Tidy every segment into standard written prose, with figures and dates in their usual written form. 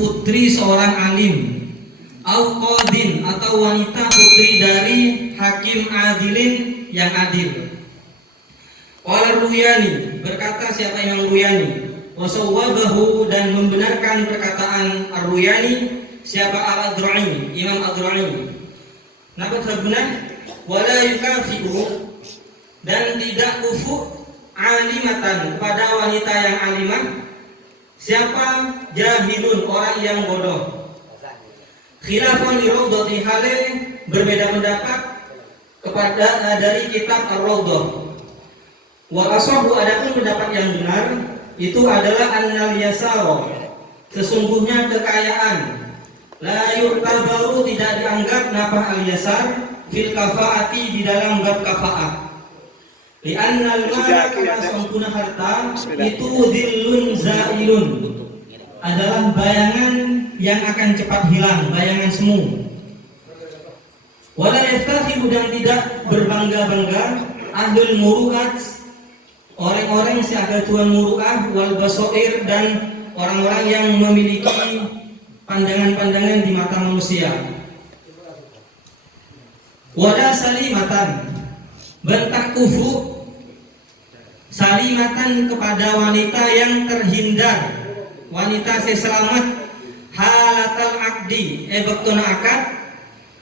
putri seorang alim, au qadin atau wanita putri dari hakim adilin yang adil. Qala Ruyani, berkata siapa Imam Ruyani, wa sawwabahu, dan membenarkan perkataan Ar-Ruyani siapa Al-Adra'i, Imam Adra'i. Nabat benar, wala yukafi'u, dan tidak kufu alimatan pada wanita yang alimah siapa jahilun, orang yang bodoh. Khilafan li Rawdati, hale berbeda pendapat kepada dari kitab Ar-Rawdah. Wa asahu, adapun pendapat yang benar itu adalah annal yasara, sesungguhnya kekayaan, la yu'tabaru, tidak dianggap nafah al-yasar fil kafaati, di dalam bab kafaat. Li'annal mala, karena sempurna harta itu dhillun zailun, adalah bayangan yang akan cepat hilang, bayangan semu. Wala yaftakhiru, dan tidak berbangga-bangga ahlul muru'at, orang-orang siaga tuan muru'ah, wal basoir, dan orang-orang yang memiliki pandangan-pandangan di mata manusia. Wala salimatan, bentak kufu salimatan kepada wanita yang terhindar, wanita selamat halatal akdi, baktuna akad,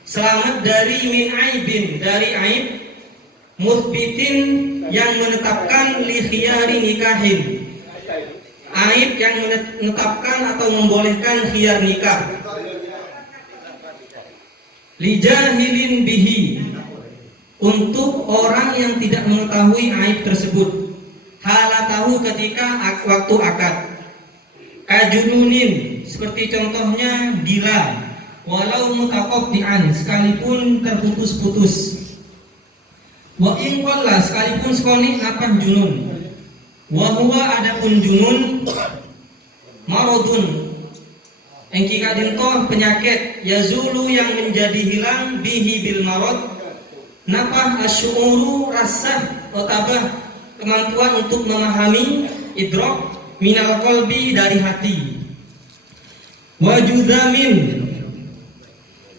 selamat dari min aibin, dari aib, muthbitin, yang menetapkan li khiyari nikahin, aib yang menetapkan atau membolehkan khiyar nikah, li jahilin bihi, untuk orang yang tidak mengetahui aib tersebut, halatahu, ketika waktu akad, kajununin, seperti contohnya gila, walau mutaqabbi'an, sekalipun terputus-putus, wa in qalla, sekalipun skoni apa junun, wa huwa, adapun junun, maradun, engkika dintoh penyakit, yazulu, yang menjadi hilang, bihi bil marad, napa asy'uru, rasa otabah, kemampuan untuk memahami, idrak, minal qalbi, dari hati, wa judzamin,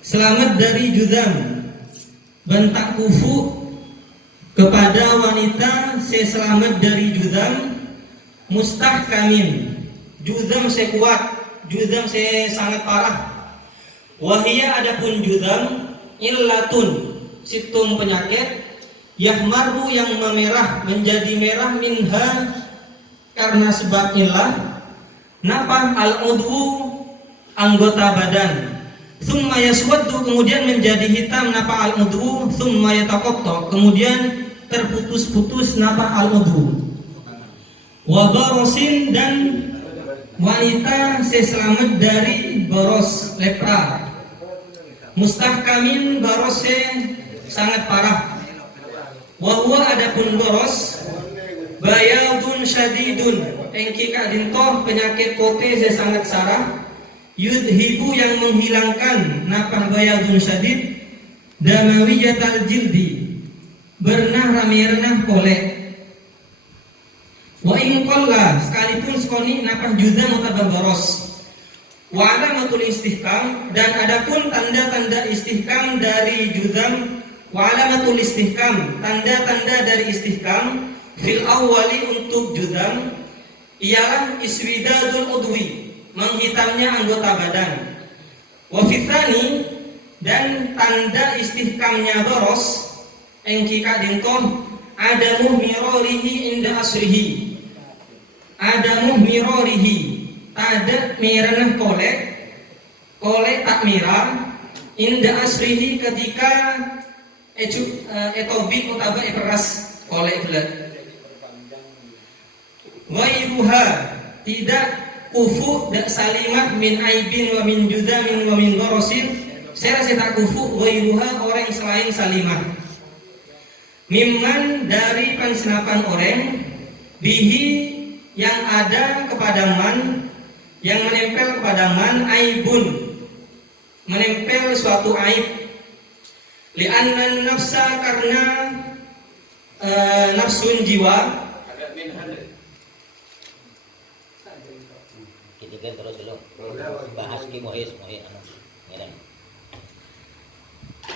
selamat dari judzam, bentak kufu kepada wanita selamat dari judzam, mustahkamin, judzam sekuat, judzam sangat parah, wahia, adapun judzam, illatun, situm penyakit, yahmaru, yang memerah, menjadi merah, minha, karena sebab illah, napa al-udhu, anggota badan, thumma yaswaddu, kemudian menjadi hitam, napa al-udhu, thumma yataqatta, kemudian terputus-putus, napa al-udhu, wa barosin, dan wanita selamat dari baros, lepra, mustahkamin, baros sangat parah, wa huwa, adapun baros, bayadun syadidun, engkika dintoh penyakit pote sangat sarah, yudhibu, yang menghilangkan, napah bayadun syadid, damawiyatal jildi, bernah rame-renah kolek, wa in qalla, sekalipun skoni, napah judzam atau baros, wa alamatul istihkam, dan adapun tanda-tanda istihkam dari judzam, wa alamatul istihkam, tanda-tanda dari istihkam, fil awwali, untuk judzam, ialah iswidadul udwi, menghitamnya anggota badan, wa fitani, dan tanda istihkamnya baros, engkika dintoh, adamuh mirorihi inda asrihi, adamuh mirorihi, tadat merenah kolek tak merah, inda asrihi, ketika etobik utaba peras kolek belat, wairuha, tidak kufu, dak salimah, min aibin wa min judamin wa min gorosin, saya rasa tak kufu, wairuha, orang selain salimah, mimman, dari pensenapan orang, bihi, yang ada kepada man, yang menempel kepada man, aibun, menempel suatu aib, li'anna nafsa, karena nafsun jiwa, lanjutkan terus dulu. Bahas ki muhis anu. Ngene.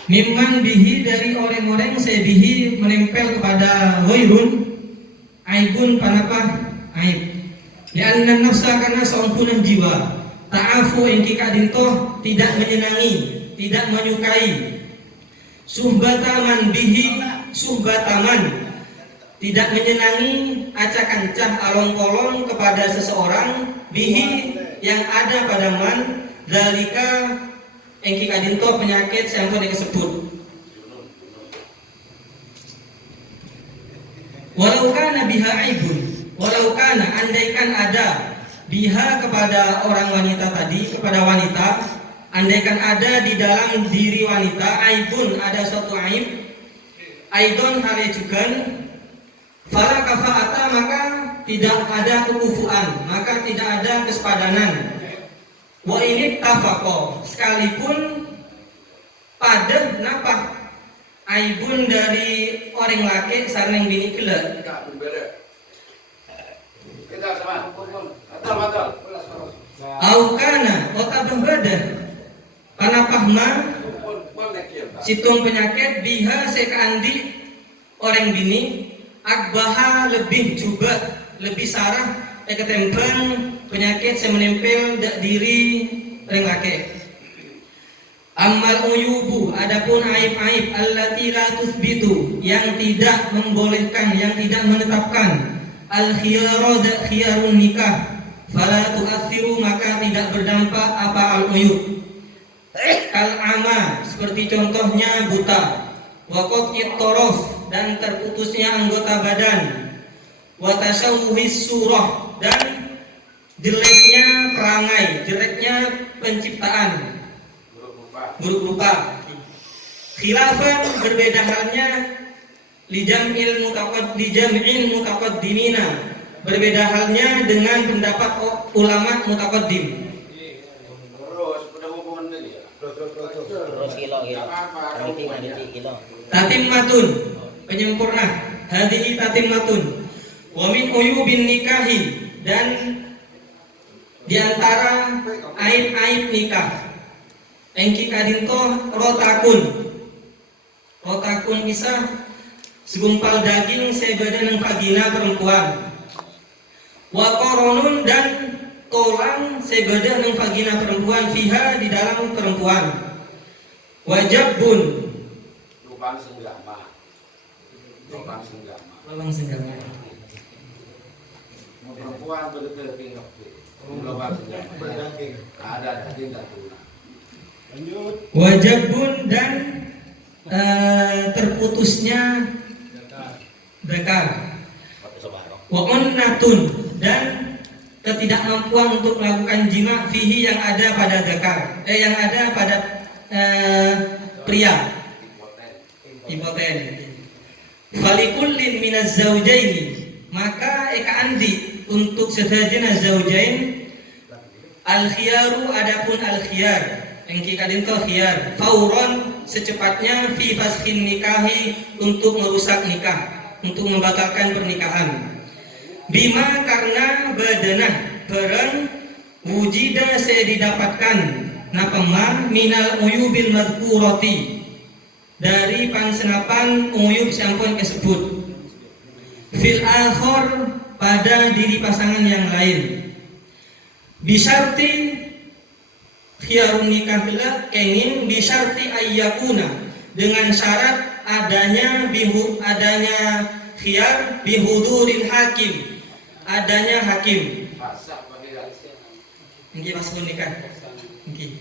Mimman bihi dari orang-orang sebihi menempel kepada ghairun aibun panapa aib. Lianna nafsa karena seumpunan jiwa ta'afu engki kadintoh tidak menyenangi, tidak menyukai. Suhbataman bihi suhbataman tidak menyenangi acak-ancak along-kolong kepada seseorang bihi yang ada pada man dalika engki kadinto penyakit sampun disebut. Walau kana biha aibun, walau kana andaikan ada biha kepada orang wanita tadi, kepada wanita, andaikan ada di dalam diri wanita aibun, ada suatu aib, aidon harejukan, fala kafaata maka tidak ada kekufuan, maka tidak ada kesepadanan. Wa ini tafaqo sekalipun pada napa aibun dari orang laki sareng bini kele. Aukana otabah badan panapahma situng penyakit biha sekaandi orang bini akbaha lebih juga lebih sarah ketempang penyakit yang menempel diri orang laki. Amal uyubu adapun aib-aib allati la tuthbitu yang tidak membolehkan, yang tidak menetapkan khiyarun nikah fala tu'athiru maka tidak berdampak apa al-uyub. Kal ama seperti contohnya buta, wa qat'it taraf dan terputusnya anggota badan, wa tasawwuhis surah dan jeleknya perangai, jeleknya penciptaan, buruk rupa. Khilafan berbeda halnya lijam'il mutaqaddimina, berbeda halnya dengan pendapat ulama mutaqaddim. Terus kilo. Tatimmatun penyempurna, hadihi tatimmatun. Wa min uyubin nikahi dan di antara aib-aib nikah engki kadinto rotakun kisah segumpal daging sebadan vagina perempuan. Wa koronun dan tolang sebadan vagina perempuan fiha di dalam perempuan. Wajabun lubang senggama. Perempuan berdetik lubang senggama. Ada daging dan tulang. Lanjut. Wajabun dan terputusnya zakar. Wa unnatun dan ketidakmampuan untuk melakukan jima fihi yang ada pada zakar, yang ada pada pria impoten. Falikullin minaz zaujaini maka eka andi untuk setajana zaujain al khiyaru adapun al khiyar engki kadinto khiyar fauron secepatnya fi fashin nikahi untuk merusak nikah, untuk membatalkan pernikahan. Bima karena badanah barang wujida saya didapatkan napamah minal uyubil madhkurati dari pansenapan uyub sampun disebut fil akhor pada diri pasangan yang lain. Bisyarti khiyarun nikah bila kengin bisyarti ayyakuna dengan syarat adanya khiyar bihuduril hakim, adanya hakim. Nggih pas nikah. Nggih.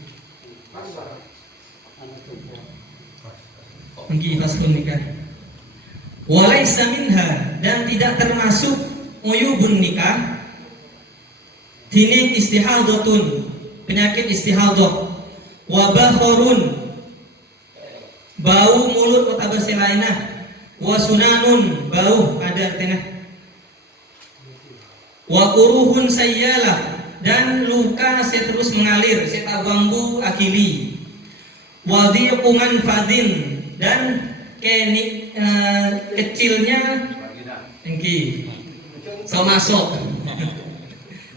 Nggih pas nikah. Walaysa minha dan tidak termasuk uyubun nikah dini istihadatun penyakit istihadah wa bakhorun bau mulut kota baselainah wa sunanun bau ada artinya wa kuruhun sayyalah dan luka saya terus mengalir saya tak bambu akili wa dhiqungan fadin dan kecilnya engki so masuk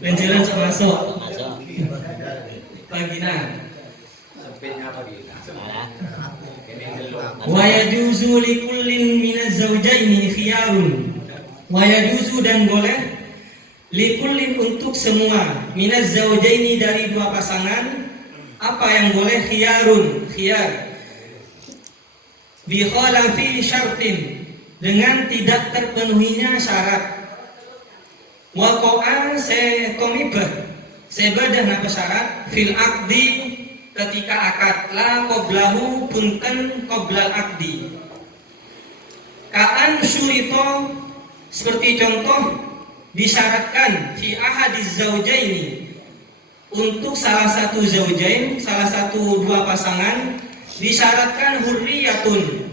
Lenjelan masuk. Masuk. Pagina. Sempitnya apa dia? Mana? Ini dulu. Wa yajuzu likullin minaz zawjaini khiyarun. Wa yajuzu dan boleh likullin untuk semua minaz zawjaini dari dua pasangan. Apa yang boleh? Khiyarun, khiyar. Bi khalafi syartin, dengan tidak terpenuhinya syarat. Wa qa'a sekomibah sebadah napa syarat fil aqdi ketika akad la qablahu punten qoblal aqdi. Ka'an syurito seperti contoh disyaratkan fi ahadiz zaujaini untuk salah satu zaujain, salah satu dua pasangan disyaratkan hurriyatun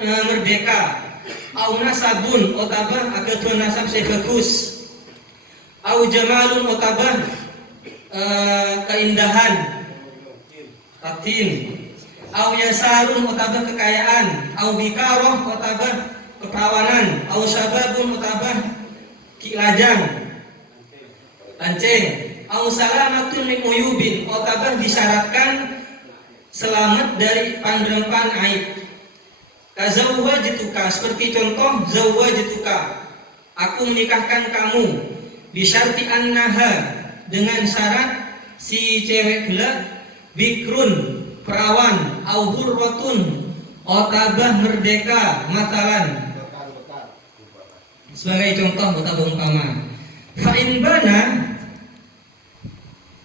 merdeka au nasabun otabah agatun nasab sebagus au jamalun otabah keindahan tatin au yasarun otabah kekayaan au bikaroh otabah keperawanan au syababun otabah kilajang lanceng au salamatun min uyubin otabah disyaratkan selamat dari pandrapan aib. Kazawwajtuka seperti contoh zawwajtuka aku menikahkan kamu bisyarti annaha dengan syarat si cewek gelak bikrun perawan au hurratun otabah merdeka matalan sebagai contoh atau umpama. Fa in bana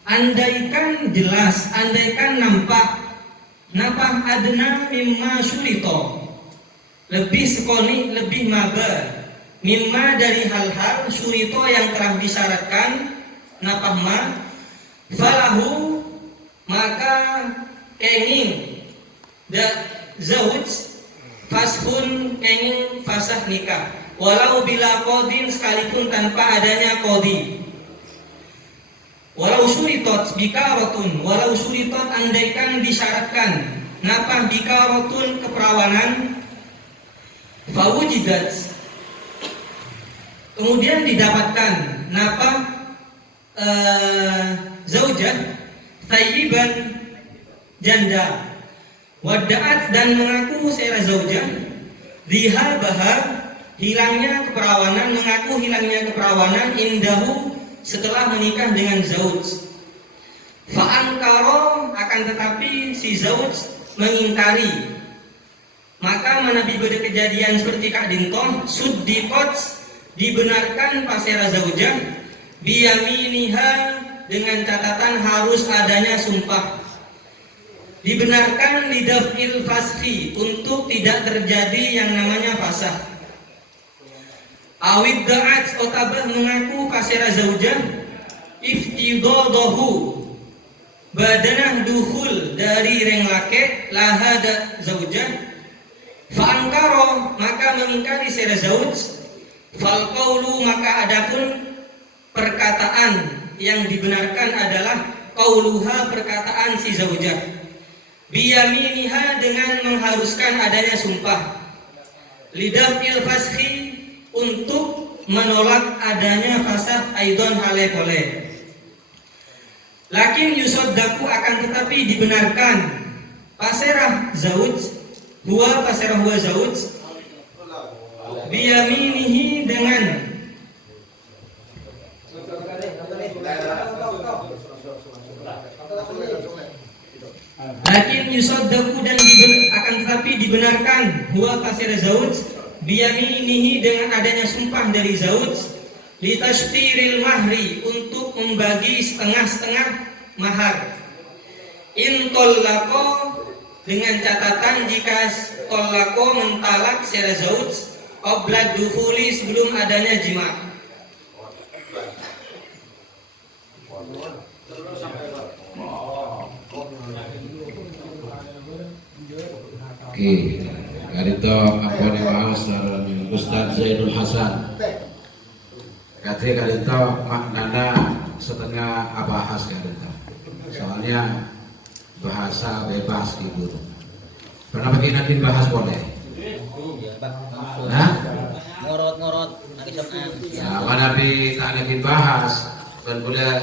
andaikan jelas, andaikan nampak adna mimma syurito lebih sekoni, lebih maba mimma dari hal-hal syurito yang telah disyaratkan napah ma falahu maka kenging da zauj fashun kenging fasah nikah walau bila qadin sekalipun tanpa adanya qadi. Walau syuritot bikarotun, walau syuritot andaikan disyaratkan napah bikarotun keperawanan fawujidat kemudian didapatkan napah zaujah thayyiban janda wada'at dan mengaku sera zaujah dihabahar hilangnya keperawanan, mengaku hilangnya keperawanan indahu setelah menikah dengan zauj. Fa'ankaro akan tetapi si zauj mengingkari. Maka menabi pada kejadian seperti Kak Dintoh suddiqot dibenarkan pasera zaujah biyaminiha dengan catatan harus adanya sumpah. Dibenarkan lidafil fasfi untuk tidak terjadi yang namanya fasah. Awid da'at otabah mengaku pasera zaujah iftidadahu badanah dukhul dari reng lake lahada zaujah fa'ankaro maka mengingkari sera zauj fal qawlu maka adapun perkataan yang dibenarkan adalah qauluha perkataan si zaujah biyaminiha dengan mengharuskan adanya sumpah lidafil fashi untuk menolak adanya fasad aidon hale-hole. Lakin yusoddaku akan tetapi dibenarkan paserah zauj huwa paserah huwa zauj biyaminihi dengan lakin yusoddaku dan akan tetapi dibenarkan huwa paserah zauj biyaminihi dengan adanya sumpah dari zauj litashtiril mahri untuk membagi setengah-setengah mahar in tollako dengan catatan jika tollako mentalak secara zauj qabla dukhuli sebelum adanya jima. Oke, karito ampun maos saran Ustaz Zainul Hasan. Katanya karito maknana setengah abahas karito. Soalnya bahasa bebas gitu. Pernah begini nanti bahas boleh? Nah? Ngorot-ngorot, lagi sama. Ya, mana bi tak lagi bahas. kan boleh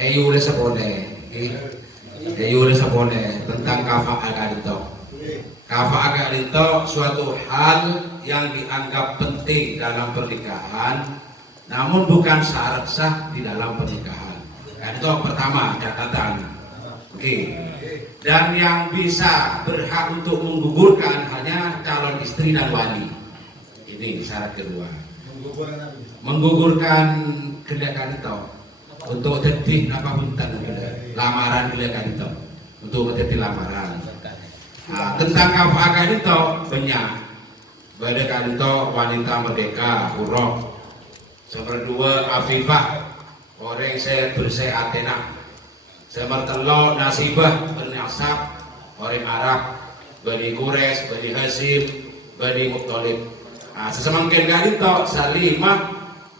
ayu le sapone ayu le sapone tentang kafa'ah kalito. Kafa'ah kalito suatu hal yang dianggap penting dalam pernikahan namun bukan syarat sah di dalam pernikahan. Itu pertama catatan. Oke. Dan yang bisa berhak untuk menggugurkan hanya calon istri dan wali. Ini syarat kedua. Menggugurkan gelekan itu untuk jadi apa buntan lamaran gelekan itu untuk menjadi lamaran. Nah, tentang kafa'ah itu banyak. Pada kanto wanita merdeka, huruf. Seperdua afifah, orang saya bersih Athena. Semertelo nasibah bernasab, orang Arab, Bani Quraisy, Bani Hasyim, Bani Muttalib. Nah, sesemangkin kanto salimah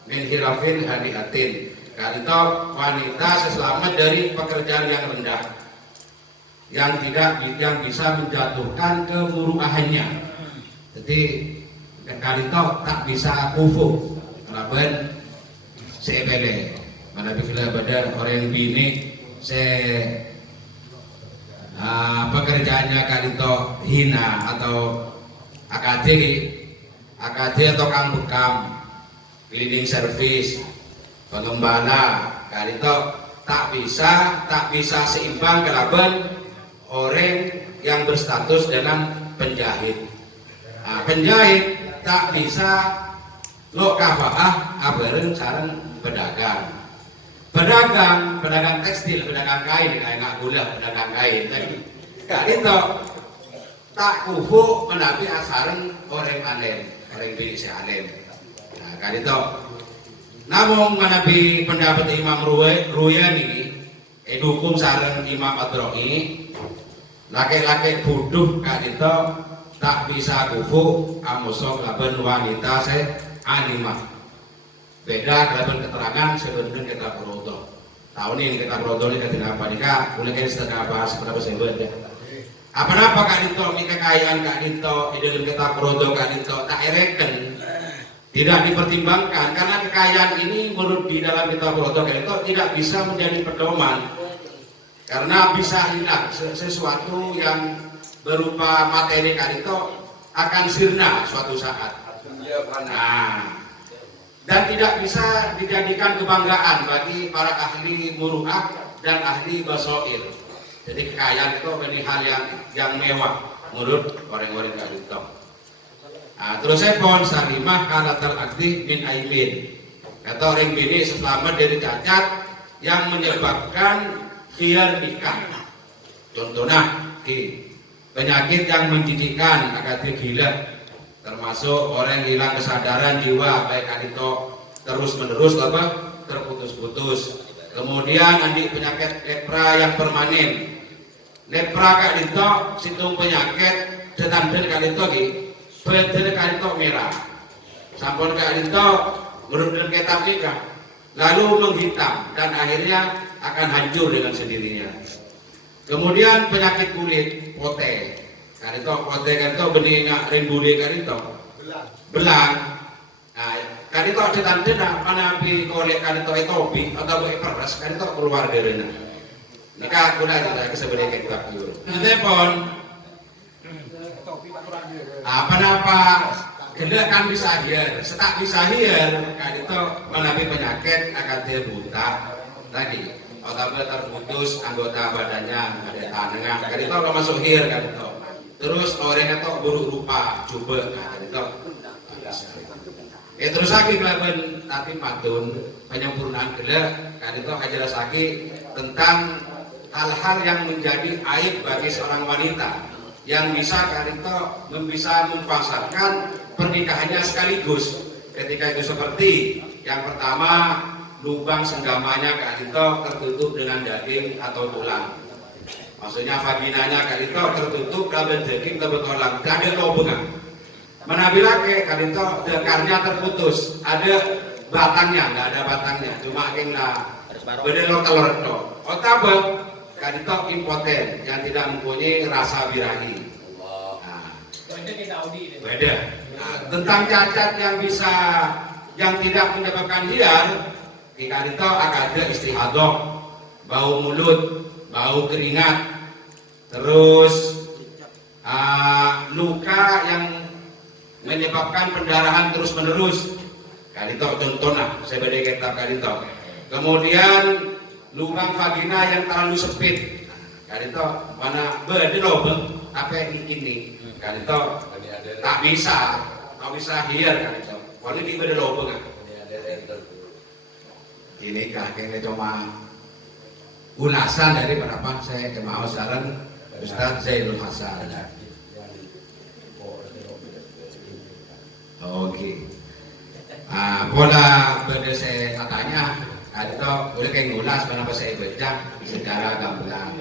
min hilafin haniatin. Kanto wanita seselamat dari pekerjaan yang rendah, yang bisa menjatuhkan kemuruahannya. Jadi kanto tak bisa kufu. Kenapa? Sepele. Mana bila pada orang bini pekerjaannya kanto hina atau AKD atau kang bekam, cleaning service, pengembala, kanto tak bisa seimbang kelaban orang yang berstatus dalam penjahit. Nah, penjahit tak bisa lo kafa'ah abareng sareng pedagang tekstil, pedagang kain, kayak gula, pedagang kain. Itu tak kufu menapi asareng orang anem, orang bini si anem. Nah, kali itu. Namun menapi pendapat Imam Ruyani, dukung sareng Imam Adrohi, laki-laki bodoh kali itu tak bisa kufu amosok laban wanita animah. Beda dalam keterangan sebenarnya kita berodo. Tahun ini kita berodo ini ketika apa nikah, boleh kita setengah bahas berapa sebut ya. Apa kak itu kekayaan kak itu di dalam kita berodo kak itu tak ereken, tidak dipertimbangkan karena kekayaan ini menurut di dalam kita berodo kak itu tidak bisa menjadi pedoman karena bisa hilang sesuatu yang berupa materi kak itu akan sirna suatu saat. Nah, dan tidak bisa dijadikan kebanggaan bagi para ahli muru'ah dan ahli basoir. Jadi kekayaan itu ini hal yang mewah menurut orang-orang itu. Nah, terus saya pon salimah kalatal akdi min aimin. Kata orang bini selamat dari cacat yang menyebabkan khiyar nikah. Contohnya penyakit yang menjijikkan agak gila, termasuk orang yang hilang kesadaran jiwa baik kanito terus menerus terputus-putus. Kemudian ada penyakit lepra yang permanen. Lepra kanito situng penyakit setandan kanito badan kanito merah. Sampun kanito menurut kitab nikah lalu menghitam dan akhirnya akan hancur dengan sendirinya. Kemudian penyakit kulit pote. Kanito pote kanito benihnya rindude kanito belang. Nah, kanito setandan mana pi kolek kanito topi atau peras kanito keluar dari sana. Nikah guna kita sebenarnya kita pun. Telepon. Apa gelekan bisa hiar, setak bisa hiar, kanito menapi penyakit akan dia buta tadi. Otak terputus anggota badannya ada tangan, kanito kalau masuk hiar kanito. Terus orangnya tuh buruk rupa, coba kanito. Terus lagi kelaban tapi madun penyempurnaan gelak kanito ajaran lagi tentang hal-hal yang menjadi aib bagi seorang wanita yang bisa kanito bisa memfasahkan pernikahannya sekaligus. Ketika itu seperti yang pertama lubang senggamanya kanito tertutup dengan daging atau tulang. Maksudnya vaginanya kanito tertutup dengan daging atau tulang, tidak ada lubang. Menambilake kanito dekarnya terputus, ada batangnya, nggak ada batangnya, cuma kena bedelor telur itu. Otabek kanito impoten yang tidak mempunyai rasa birahi. Beda. Nah, tentang cacat yang tidak menyebabkan hiar Ikan itu akan ada istihadah, bau mulut, bau keringat, terus luka yang menyebabkan pendarahan terus menerus. Kalito contohnya, saya beri kitab kalito. Kemudian lubang vagina yang terlalu sempit. Kalito mana bedelo apa ini? Kalito tak bisa hiar kalito. Kalau ini bedelo bang. Ini kakeknya cuma ulasan dari berapa saya mau saran Ustaz Zainul Hasan. Oke. Pola pada saya katanya, itu boleh kayak ngulas kenapa saya baca secara gamblang.